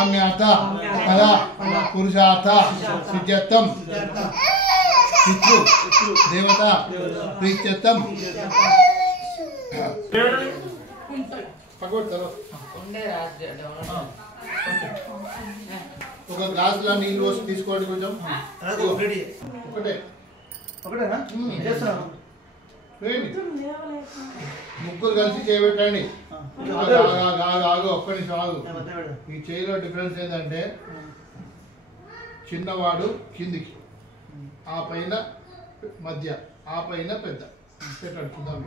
काम्यार्थ फल पुरुषार्थ सिद्ध्यर्थम पितृ देवता प्रीत्यर्थम ఒక గ్లాసులో నీళ్ళు పోసి తీసుకోండి కొంచెం ఒకటేనా ముగ్గురు కలిసి చేయబెట్టండి ఆగు ఒక్క నిమిషం ఆగు ఈ చేయిలో డిఫరెన్స్ ఏంటంటే చిన్నవాడు కిందికి ఆ పైన మధ్య ఆ పైన పెద్ద పెట్టండి చూద్దాం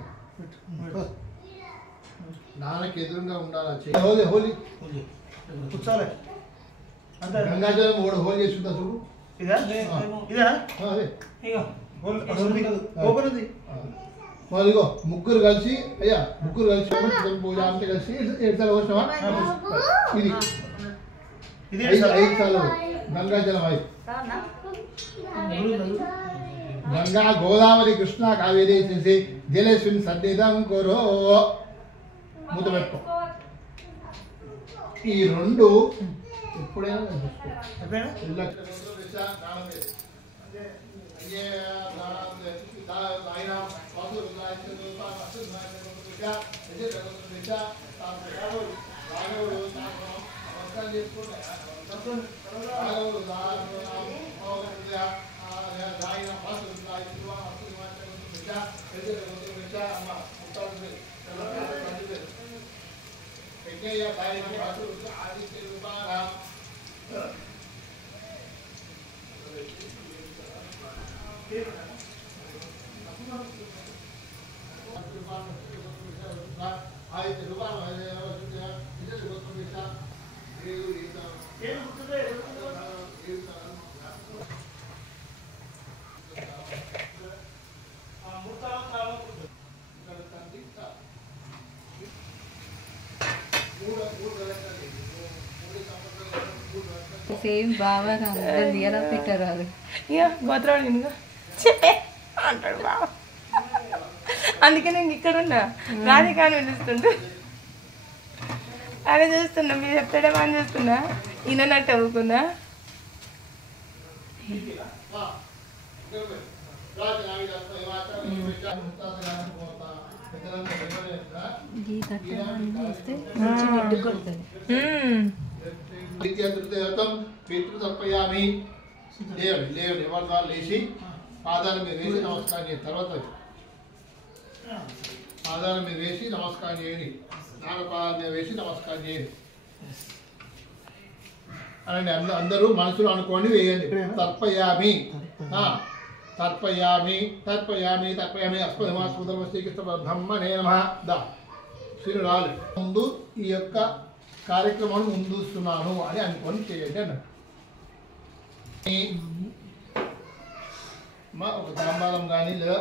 నాన్నకి ఎదురుగా ఉండాలి హోలీ హోలీ కూర్చోలే గంగాజలం ఓడి హోల్ చేస్తుందా చూడు ఇదిగో ముగ్గురు కలిసి అయ్యా ముగ్గురు కలిసి పూజ అంతా కలిసి 7 సార్లు వచ్చినావా ఇది 5 సార్లు గంగాజలం 5 గంగా గోదావరి కృష్ణ కావేరి చేసి జలేశ్వరి సన్నిధం కోరో మూత పెట్టుకో ఈ రెండు ఎప్పుడైనా సేమ్ బాగా రియల్ పెట్టారు అది ఇక గోత్రాడు అంటాడు బావ అందుకే నేను ఇక్కడ ఉన్నా రాధికాని పిలుస్తుండు అదే చూస్తున్నా మీరు చెప్తాడేమో అని చూస్తున్నా ఈయనట్టు అవ్వకున్నా పితృతర్పయామి లేవండి లేవండి ఎవరి ద్వారా లేచి పాదాల మీద వేసి నమస్కారం చేయండి తర్వాత పాదాల మీద వేసి నమస్కారం చేయండి నాన్న పాదాల మీద వేసి నమస్కారం చేయండి అనండి అందరూ మనసులో అనుకోండి వేయండి తర్పయామి తర్పయామి తర్పయామి తర్పయామి అస్పదమాస్పదమ శ్రీకృష్ణ బ్రహ్మణే నమః దా శ్రీరాలు ముందు ఈ యొక్క కార్యక్రమాన్ని ముందుస్తున్నాను అని అనుకొని చేయండి అన్నట్టు ఒక తాంబాలం కానీ లేదా